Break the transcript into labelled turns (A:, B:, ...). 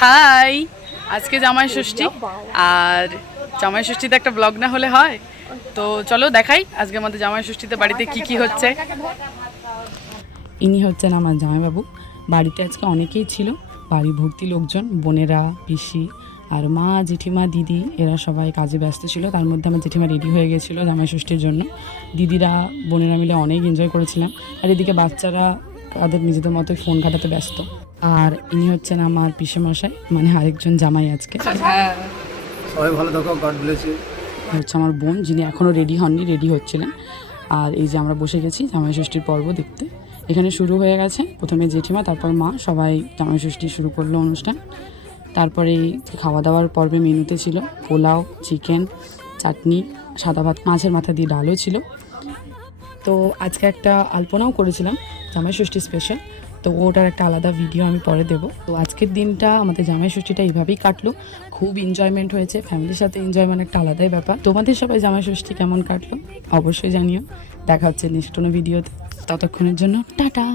A: High. আজকে জামাই ষষ্ঠী। আর জামাই ষষ্ঠীতে একটা ব্লগ না হলে হয়। তো চলো দেখাই আজকে আমাদের জামাই ষষ্ঠীতে বাড়িতে কি কি হচ্ছে। ইনি হচ্ছেন আমার জামাইবাবু। বাড়িতে আজকে অনেকেই ছিল। বাড়ি ভর্তি লোকজন, বোনেরা, পিসি আর মা, জেঠিমা, দিদি, এরা সবাই কাজে ব্যস্ত ছিল। তার মধ্যে আমার জেঠিমা রেডি হয়ে গেছিল জামাই ষষ্ঠীর জন্য। দিদিরা, বোনেরা মিলে অনেক এনজয় করেছিলাম। আর এদিকে বাচ্চারা তাদের নিজেদের মতো ফোন কাটাতে ব্যস্ত। আর ইনি হচ্ছেন আমার পিসে মশাই মানে আরেকজন জামাই আজকে।
B: সবাই ভালো থাকো গড ব্লেস ইউ
A: হচ্ছে আমার বোন যিনি এখনও রেডি হননি রেডি হচ্ছিলেন। আর এই যে আমরা বসে গেছি জামাই ষষ্ঠীর পর্ব দেখতে। এখানে শুরু হয়ে গেছে প্রথমে জেঠিমা তারপর মা সবাই জামাই ষষ্ঠী শুরু করল অনুষ্ঠান। তারপরে খাওয়া দাওয়ার পর্বে মেনুতে ছিল পোলাও চিকেন চাটনি সাদা ভাত মাছের মাথা দিয়ে ডালও ছিল। তো আজকে একটা আলপনাও করেছিলাম। জামাই ষষ্ঠী স্পেশাল তো ওটার একটা আলাদা ভিডিও আমি পরে দেব। তো আজকের দিনটা আমাদের জামাই ষষ্ঠীটা এইভাবেই কাটলো। খুব এনজয়মেন্ট হয়েছে, ফ্যামিলির সাথে এনজয় মানে একটা আলাদাই ব্যাপার। তোমাদের সবাই জামাই ষষ্ঠী কেমন কাটলো? অবশ্যই জানিও। দেখা হচ্ছে নেক্সট কোনো ভিডিওতে ততক্ষণের জন্য, টাটা!